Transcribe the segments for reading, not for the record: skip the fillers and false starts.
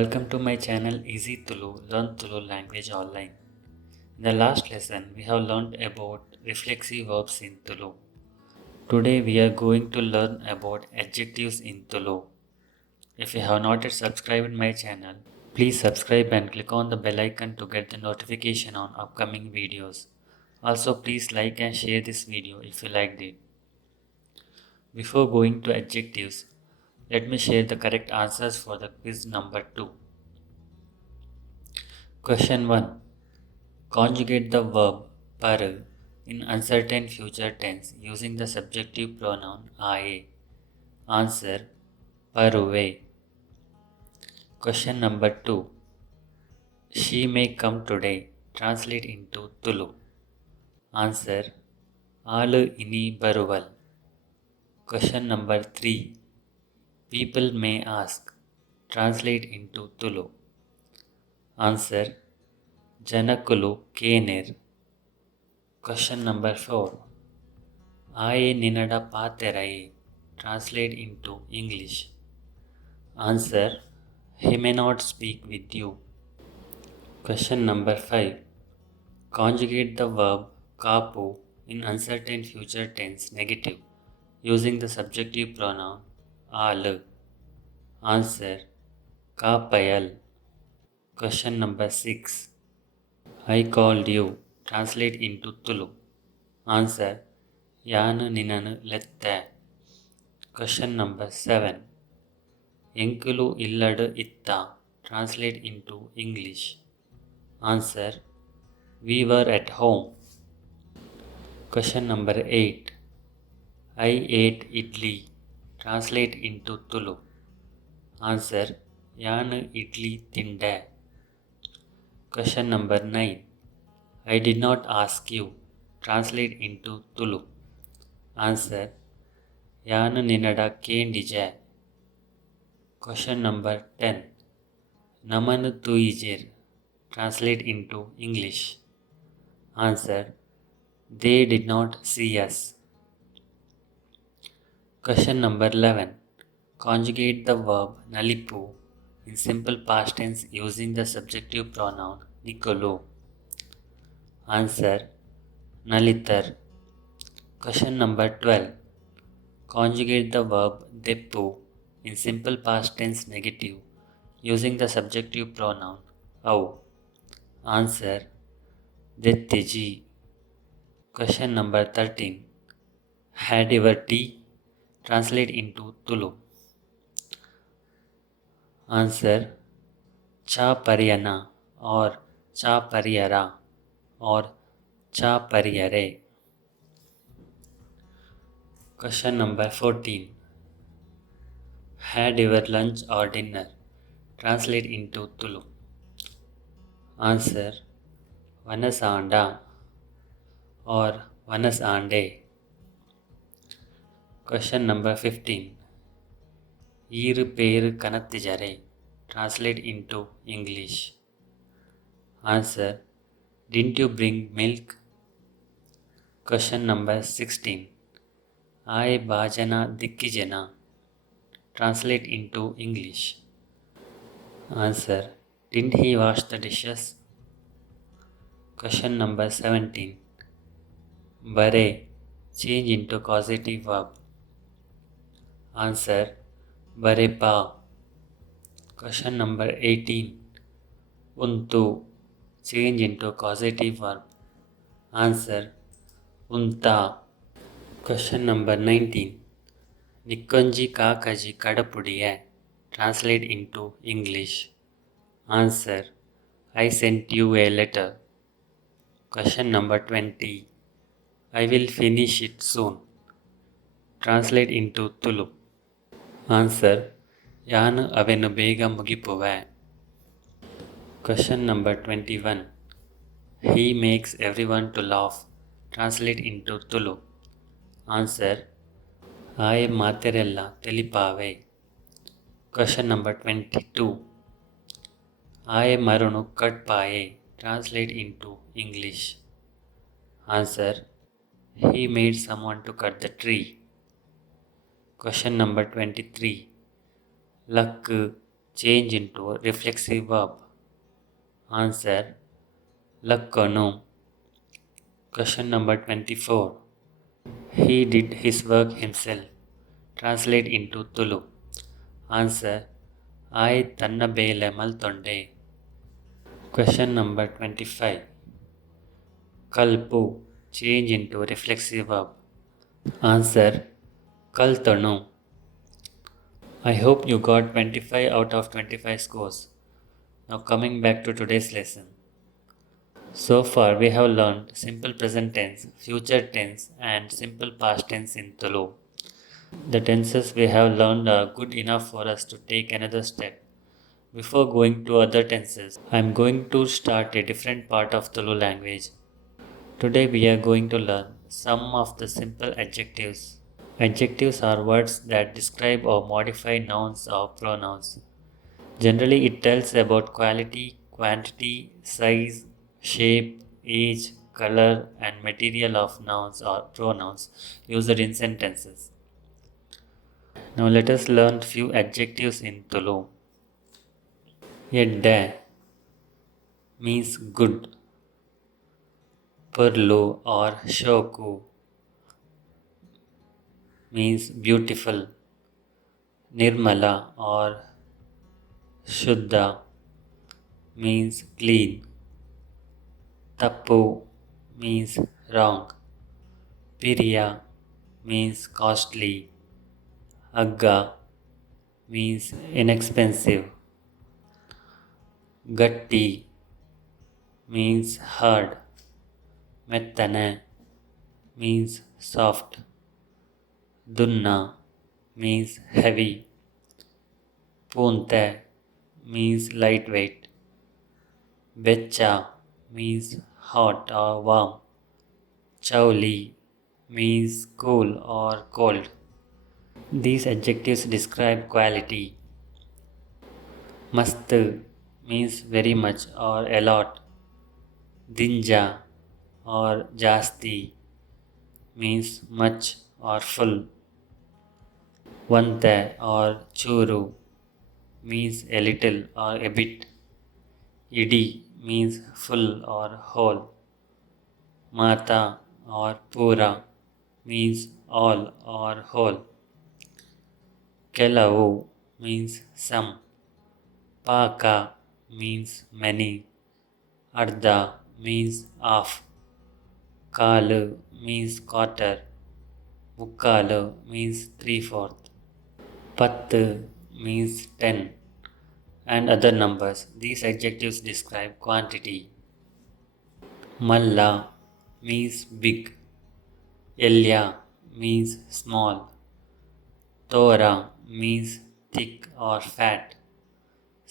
Welcome to my channel Easy Tulu, Learn Tulu language online. In the last lesson, we have learned about reflexive verbs in Tulu. Today we are going to learn about adjectives in Tulu. If you have not yet subscribed my channel, please subscribe and click on the bell icon to get the notification on upcoming videos. Also, please like and share this video if you liked it. Before going to adjectives, let me share the correct answers for the quiz number 2. Question 1. Conjugate the verb paru in uncertain future tense using the subjective pronoun I. Answer: paruve. Question number 2. She may come today. Translate into Tulu. Answer: Alu ini baruval. Question number 3. People may ask. Translate into Tulu. Answer: Janakulu kenir. Question number 4. Aye ninada paterai. Translate into English. Answer: He may not speak with you. Question number 5. Conjugate the verb kapu in uncertain future tense negative using the subjective pronoun al. Answer: kapayal. Question number 6. I called you. Translate into Tulu. Answer: Yanu ninanu lette. Question number 7. Enkulu illadu itta. Translate into English. Answer: We were at home. Question number 8. I ate idli. Translate into Tulu. Answer: Yanu idli tinde. Question number 9. I did not ask you. Translate into Tulu. Answer: Yanu ninada kendije. Question number 10. Namanu tuijir. Translate into English. Answer: They did not see us. Question number 11. Conjugate the verb nalipu in simple past tense using the subjective pronoun nikolo. Answer: nalitar. Question number 12. Conjugate the verb deppu in simple past tense negative using the subjective pronoun au. Answer: dettiji. Question number 13. Had your tea? Translate into Tulu. Answer: cha pariyana or cha pariyara or cha pariyare. Question number 14. Had your lunch or dinner? Translate into Tulu. Answer: vanasanda or vanasande. Question number 15. Iru peru kanattijare. Translate into English. Answer: Didn't you bring milk? Question number 16. Ai bhajana dikkijana. Translate into English. Answer: Didn't he wash the dishes? Question number 17. Bare. Change into causative verb. Answer: barepa. Question number 18. Untu. Change into causative verb. Answer: unta. Question number 19. Nikkonji kaakaji kadapudiye. Translate into English. Answer: I sent you a letter. Question number 20. I will finish it soon. Translate into Tulu. Answer: Yanu avenu bega mugipuve. Question number 21. He makes everyone to laugh. Translate into Tulu. Answer: Aye materella telipave. Question number 22. Aye marunu katpaye. Translate into English. Answer: He made someone to cut the tree. Question number 23. Luck change into reflexive verb. Answer Lakkonu. Question number 24. He did his work himself. Translate into Tulu. Answer I Tanna Bele Maltonde. Question number 25. Kalpu. Change into reflexive verb. Answer Kaltanu. I hope you got 25 out of 25 scores. Now coming back to today's lesson. So far we have learned simple present tense, future tense and simple past tense in Tulu. The tenses we have learned are good enough for us to take another step. Before going to other tenses, I am going to start a different part of Tulu language. Today we are going to learn some of the simple adjectives. Adjectives are words that describe or modify nouns or pronouns. Generally, it tells about quality, quantity, size, shape, age, color, and material of nouns or pronouns used in sentences. Now, let us learn few adjectives in Tulu. Yedda means good. Perlu or shoku means beautiful. Nirmala or Shuddha means clean. Tappu means wrong. Piriya means costly. Agga means inexpensive. Gatti means hard. Mettana means soft. Dunna means heavy. Punta means lightweight. Beccha means hot or warm. Chauli means cool or cold. These adjectives describe quality. Mast means very much or a lot. Dinja or jasti means much or full. Vante or churu means a little or a bit. Idi means full or whole. Mata or pura means all or whole. Kelavu means some. Paka means many. Arda means half. Kalu means quarter. Mukkalu means 3/4. Pattu means 10. And other numbers. These adjectives describe quantity. Malla means big. Elya means small. Tora means thick or fat.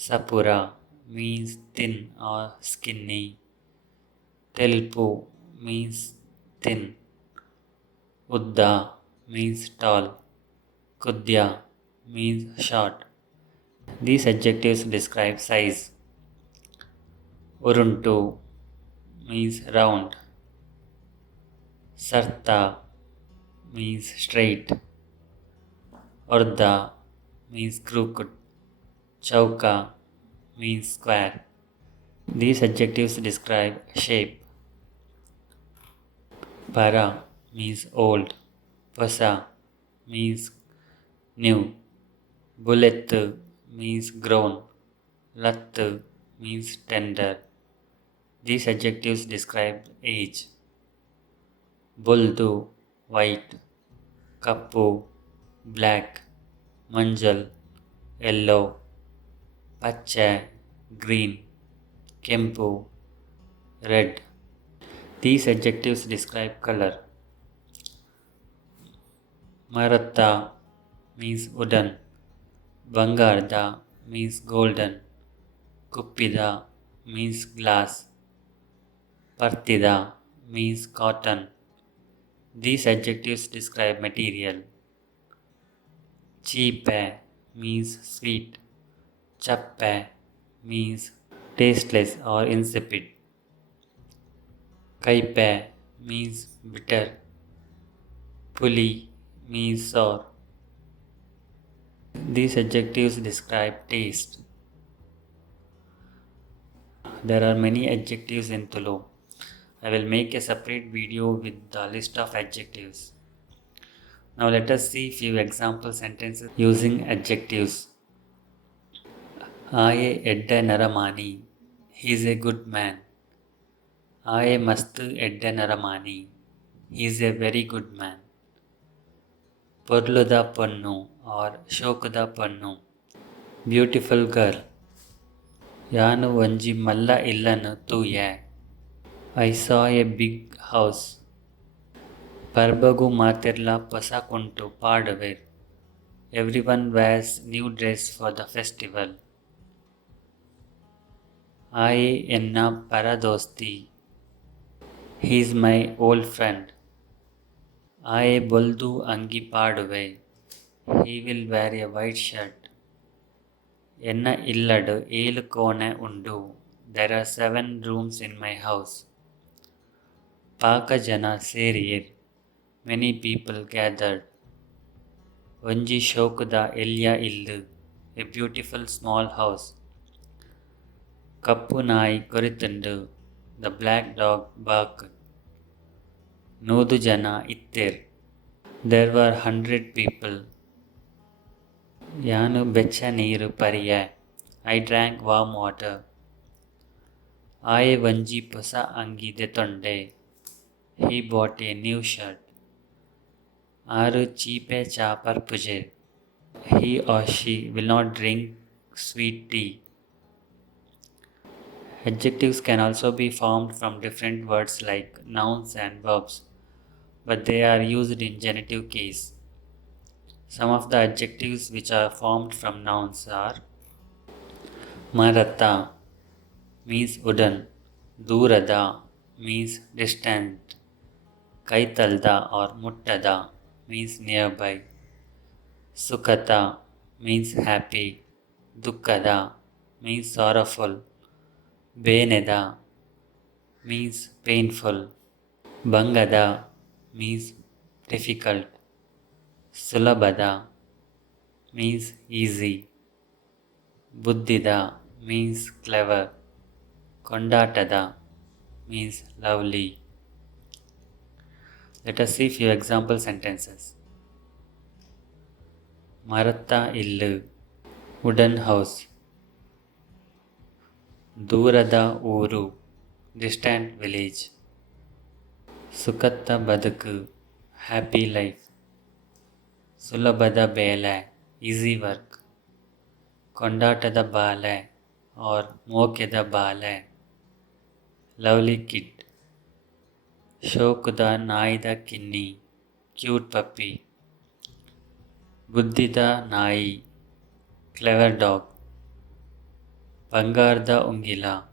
Sapura means thin or skinny. Telpu means thin. Udda means tall. Kudya means short. These adjectives describe size. Uruntu means round. Sarta means straight. Orda means crooked. Chauka means square. These adjectives describe shape. Para means old. Pasa means new. Bullet means grown. Lat means tender. These adjectives describe age. Buldu white. Kappu black. Manjal yellow. Pacha green. Kempu red. These adjectives describe color. Maratta means wooden. Bangarda means golden. Kuppida means glass. Partida means cotton. These adjectives describe material. Cheape means sweet. Chappe means tasteless or insipid. Kaipe means bitter. Puli means sour. These adjectives describe taste. There are many adjectives in Tulu. I will make a separate video with the list of adjectives. Now let us see few example sentences using adjectives. Aye edda naramani. He is a good man. Aye mastu edda naramani. He is a very good man. Porluda ponnu or shokuda ponnu. Beautiful girl. Yanu vanji malla illanu tuye. I saw a big house. Parbagu matirla pasakuntu paadave. Everyone wears new dress for the festival. Aye enna paradosti. He is my old friend. Aye boldu angi paadave. He will wear a white shirt. Enna illadu elu kone undu. There are 7 rooms in my house. Paaka jana seriyir. Many people gathered. Vanji shokuda elya illu. A beautiful small house. Kappu naai korittundu. The black dog barked. Noodu jana ittir. There were 100 people. Yanu becha neeru pariya. I drank warm water. Aye vanji pasa angi detonde. He bought a new shirt. Aru cheape cha parpuje. He or she will not drink sweet tea. Adjectives can also be formed from different words like nouns and verbs, but they are used in genitive case. Some of the adjectives which are formed from nouns are Maratta means wooden, Durada means distant, Kaitalda or Muttada means nearby, Sukata means happy, Dukkada means sorrowful, Beneda means painful, Bangada means difficult, Sulabada means easy, Buddhida means clever, Kondatada means lovely. Let us see few example sentences. Maratta illu, wooden house. Durada uru, distant village. Sukatta badaku, happy life. Sulabada bela, easy work. Kondatada bala or mokeda bala, lovely kid. Shokuda naida kinni, cute puppy. Buddhida nai, clever dog. Bangarda ungila,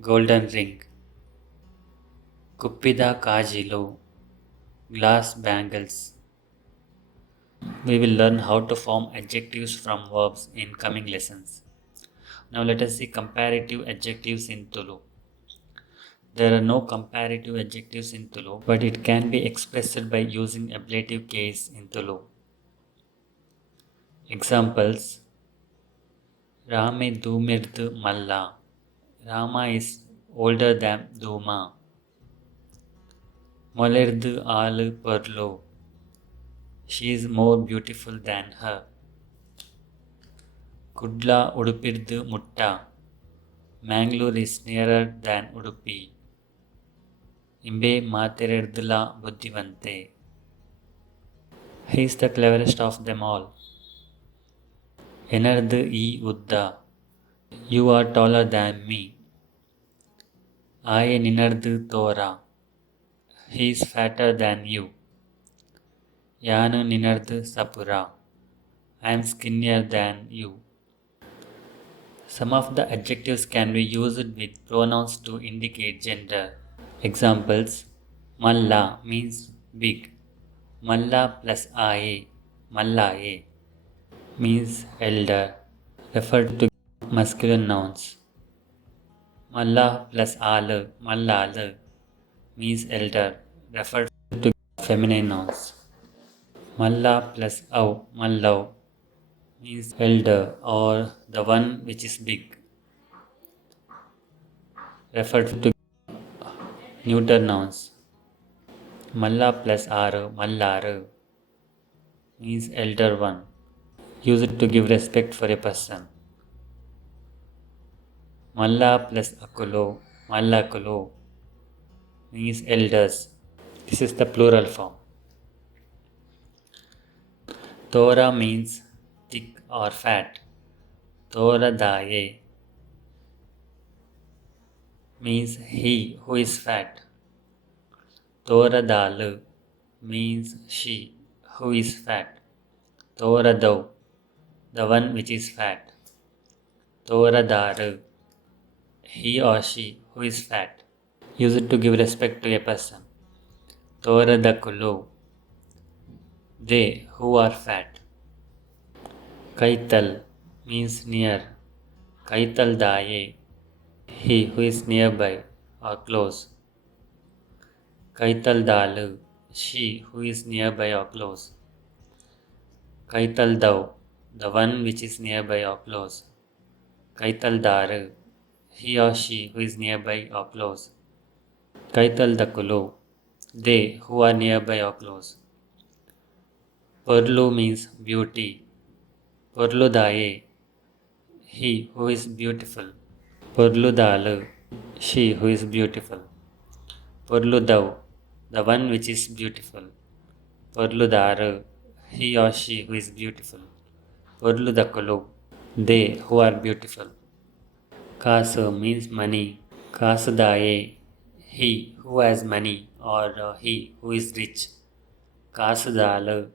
golden ring. Kuppida kajilo, glass bangles. We will learn how to form adjectives from verbs in coming lessons. Now let us see comparative adjectives in Tulu. There are no comparative adjectives in Tulu, but it can be expressed by using ablative case in Tulu. Examples: Rame Dumirdu Malla. Rama is older than Duma. Molerdu Alu Perlo. She is more beautiful than her. Kudla Udupirdu Mutta. Mangalore is nearer than Udupi. Imbe Matererdula Buddhivante. He is the cleverest of them all. Enardu E Udda. You are taller than me. Aye Ninardu Tora. He is fatter than you. Yanu Ninardu Sapura. I am skinnier than you. Some of the adjectives can be used with pronouns to indicate gender. Examples: Malla means big. Malla plus Aye, Mallaye, means elder, referred to masculine nouns. Malla plus Alu, Mallalu, means elder, referred to feminine nouns. Malla plus Au, Mallau, means elder or the one which is big. referred to neuter nouns. Malla plus aru, mallaru means elder one. Use it to give respect for a person. Malla plus akulo, mallakulo means elders. This is the plural form. Tora means thick or fat. Tora daye means he who is fat. Tora dalu means she who is fat. Tora dau, the one which is fat. Tora daru, he or she who is fat. Use it to give respect to a person. Tora dakulu, they who are fat. Kaital means near. Kaital daye, he who is nearby or close. Kaital dalu, she who is nearby or close. Kaital dau, the one which is nearby or close. Kaital daru, he or she who is nearby or close. Kaital dakulu, they who are nearby or close. Purlu means beauty. Purlu daye, he who is beautiful. Purlu dalu, she who is beautiful. Purlu dau, the one which is beautiful. Purlu daru, he or she who is beautiful. Purlu dakulu, they who are beautiful. Kasu means money. Kasu daye, he who has money or he who is rich. Kasu dalu,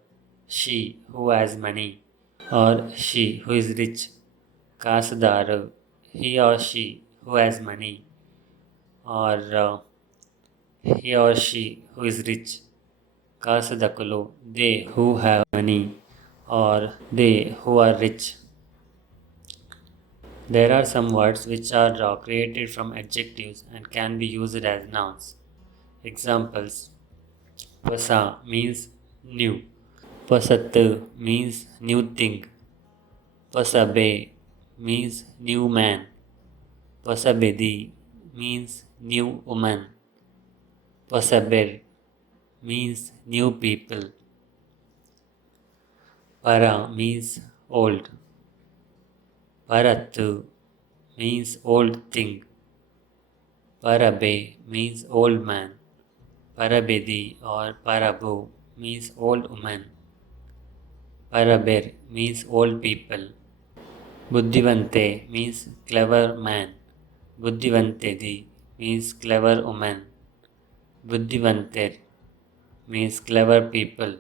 she who has money or she who is rich. Kasu daru, he or she who has money or he or she who is rich. Kasu dakulu, they who have money or they who are rich. There are some words which are created from adjectives and can be used as nouns. Examples: Pasa means new. Pasatu means new thing. Pasabe means new man. Pasabedi means new woman. Pasaber means new people. Para means old. Paratu means old thing. Parabe means old man. Parabedi or Parabu means old woman. Paraber means old people. Buddhivante means clever man. Buddhivantedi means clever woman. Buddhivanter means clever people.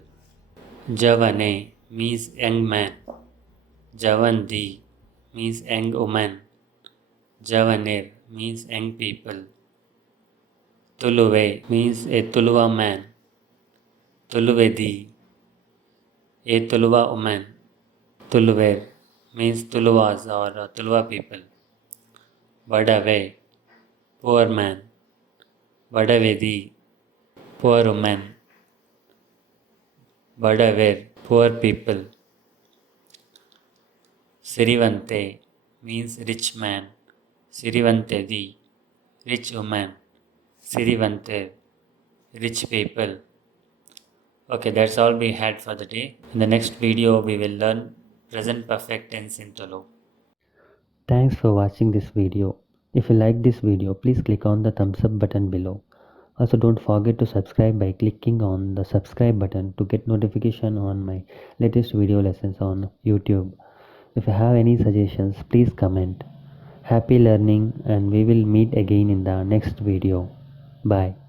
Javane means young man. Javandi means young woman. Javaner means young people. Tuluve means a Tuluva man. Tuluvedi, a Tuluva woman. Tuluver means Tuluvas or Tuluva people. Badave, poor man. Badavedi, poor woman. Badaver, poor people. Sirivante means rich man. Sirivantedi, rich woman. Sirivante, rich people. Okay, that's all we had for the day. In the next video, we will learn present perfect tense in Tulu. Thanks for watching this video. If you like this video, please click on the thumbs up button below. Also, don't forget to subscribe by clicking on the subscribe button to get notification on my latest video lessons on YouTube. If you have any suggestions, please comment. Happy learning, and we will meet again in the next video. Bye.